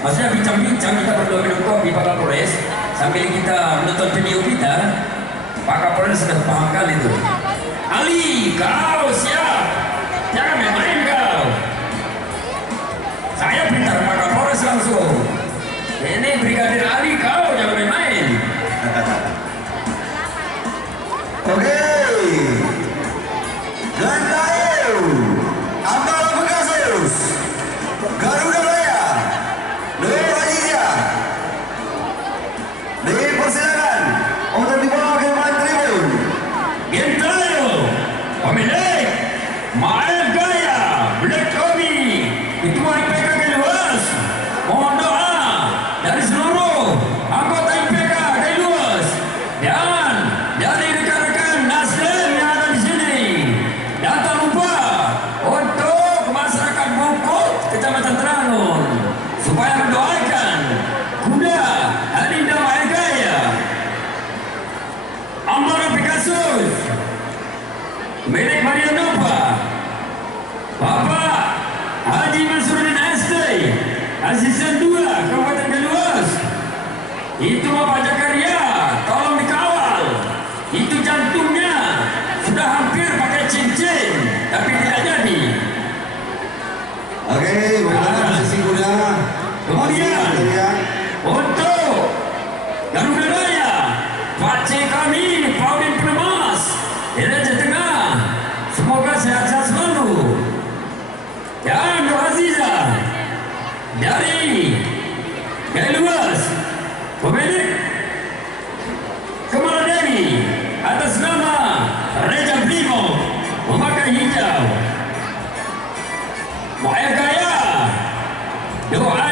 Maksudnya bincang-bincang, kita berdua minum kopi Pak Kapolres sambil kita menonton video kita. Pak Kapolres sudah paham kali itu. Ali, kau siap, jangan main-main kau. Saya perintah Pak Kapolres langsung. Ini Brigadir Ali, kau jangan main-main. Oke, Gantail, Ambara Pegasus, Garuda Raya, Dewa Aziza, dipersilakan untuk dibawa ke depan tribun. Gantail, pemilik Mael Gaya, Black Omi, Ketua IPK Keluas, mohon doa dari seluruh anggota IPK Keluas dan dari rekan-rekan Nasdem yang ada di sini. Dan tak lupa untuk masyarakat Bukut, Kecamatan Terangun, supaya mendoakan kuda Adinda Mael Gaya, Ambara Pegasus, milik Maria Nova, Bapak Haji Mansuruddin ST, Asisten 2 Kabupaten Keluas. Itu Bapak Jakaria, tolong dikawal. Itu jantungnya sudah hampir pakai cincin, tapi tidak jadi. Oke, bagaimana posisi kuda? Kemudian untuk Garuda Raya, Pakcik kami Paudin Permas, Raja Tengah, semoga sehat-sehat selalu. Dan Dewa Aziza dari Keluas, pemilik Kemala Dewi, atas nama Reja Primo memakai hijau. Mael Gaya, Doa